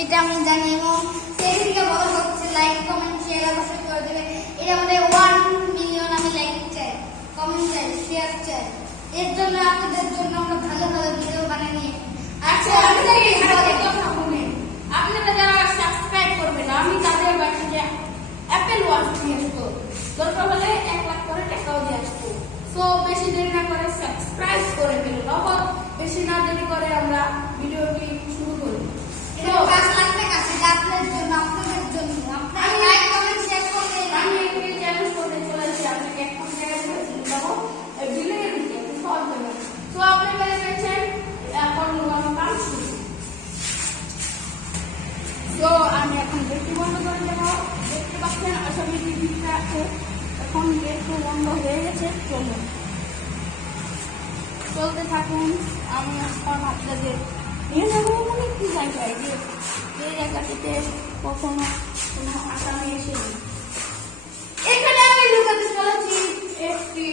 সেটা আমি জানি এবং সেদিনকে বলা হচ্ছে লাইক কমেন্ট শেয়ার অবশ্যই করে দেবে। এর মধ্যে 1 মিলিয়ন আমি লাইক চাই, কমেন্ট চাই, শেয়ার চাই। এর জন্য আপনাদের জন্য আমরা ভালো ভালো ভিডিও বানিয়ে নিয়ে আচ্ছা আপনারা কথা বলেন, আপনারা যারা সাবস্ক্রাইব করবেন আমি তাদের বাড়িতে অ্যাপেল ওয়াচ দিয়ে আসবো, দরকার হলে 1 লাখ করে টাকাও দিয়ে আসবো। সো বেশি দেরি না করে সাবস্ক্রাইব করে দিন, বেশি না দেরি করে আমরা ভিডিওটি শুরু করি। এটা 5 লাখ টাকা সেটা আপনাদের জন্য, আপনাদের জন্য। আপনারা লাইক কমেন্ট শেয়ার করবেন। আমি একটি চ্যালেঞ্জ করতে চলেছি আপনাকে, এখন চ্যালেঞ্জ দেবো বিলের দিকে একটু সলভ দেবেন। সো আপনি পেয়ে গেছেন এখন কাজ শুরু। তো আমি এখন গেটটি বন্ধ করে দেবো। দেখতে পাচ্ছেন আসামি টিভিটা আছে, এখন গেট বন্ধ হয়ে গেছে। চলুন চলতে থাকুন, আমি এখন আপনাদের নিয়ে যাবো মানে কি জায়গায় যে জায়গাটিতে কখনো কোনো আসামি এসেনি। এখানে আমি লুকাতে চলেছি একটি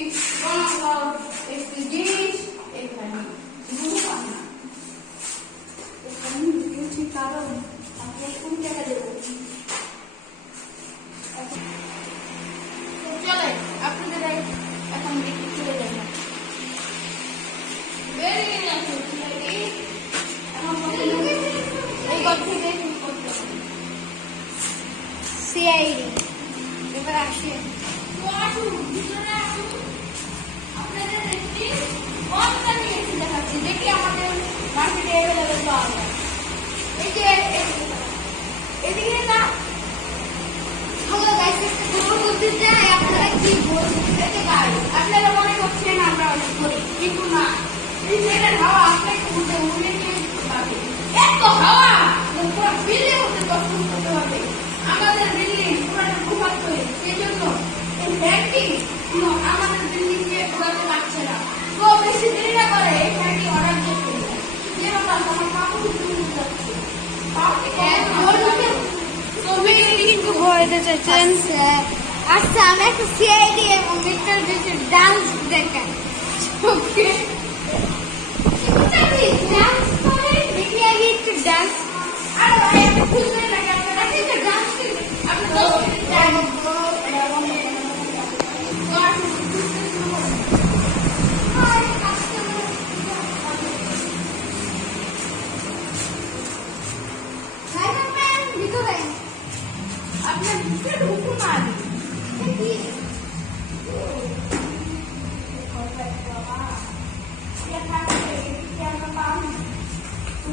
একটি জিনিস, এখানে এখানে লুকিয়েছি কারণ আপনি কোন জায়গায় দেবো। চলে আপনাদের এখন দেখতে চলে যাবেন। এই ঘর থেকে সিআইডি এবার আসে। তো আসুন ভিতরে আসুন, আপনাদের একটি বন্ধ নিয়েছি দেখাচ্ছি, দেখি আমাদের মার্কেটে অ্যাভেলেবেল পাওয়া যায়। এই যে এদিকে না হ্যালো গাইস, একটা গরু করতে যাই, আপনারা কি বলছেন? এতে গাড়ি আপনারা মনে করছেন আমরা অনেক করি, কিন্তু না, এই ট্রেনের হাওয়া আপনাকে উঠে উড়ে নিয়ে যাবে। এত হাওয়া পুরো বিল্ডিং হতে কষ্ট করতে হবে। আমাদের বিল্ডিং পুরো ভূপাত হয়ে, সেই জন্য এই ফ্যানটি আমাদের বিল্ডিং কে উড়াতে পারছে না। তো বেশি দেরি না করে এই ফ্যানটি অর্ডার দিয়ে ফেলি, যে ব্যাপার তোমার কাপড় শুরু যাচ্ছে তুমি একটু ঘুরাতে চাইছেন। আচ্ছা আমি একটা সিআইডি এবং মিস্টার বিস্টের ডান্স দেখাই। ওকে ডান্স করে দেখি আগে একটু ডান্স। আর ভাই আমি খুঁজতে লাগে আপনারা কি ডান্স করেন আপনি তো আপনার ভিতরে ঢুকুন না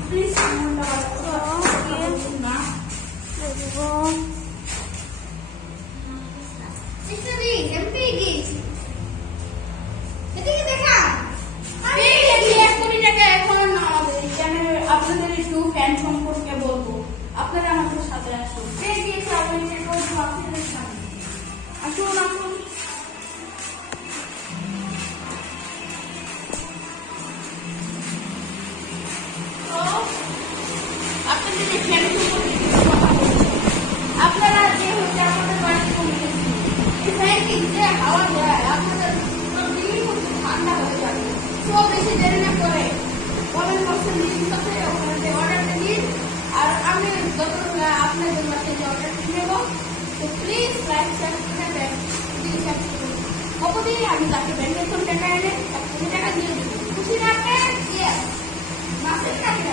প্লিজ আপনাদের একটু ফ্যান সম্পর্কে বলবো, আপনারা আমাদের সাথে আসুন। আপনাদের সামনে আসুন আসুন। আপনাদের এই ফ্যান সম্পর্কে কিছু কথা বলছি। আপনারা যে হচ্ছে আমাদের বাড়িতে কমিয়েছি, এই ফ্যানটি যে হাওয়া দেয় আপনাদের দিল্লি মধ্যে ঠান্ডা হয়ে যাবে। তো বেশি দেরি না করে কমেন্ট বক্সে লিঙ্ক আছে, ওখানে অর্ডারটা দিন। আর আমি যতটা আপনাদের বাসায় অর্ডারটি নেব, তো প্লিজ লাইক সাবস্ক্রাইব প্লিজ কতদিন আমি তাকে ব্যাংকের টাকা এনে 1 কোটি টাকা দিয়ে দেবো, খুশি রাখবেন মাসের টাকা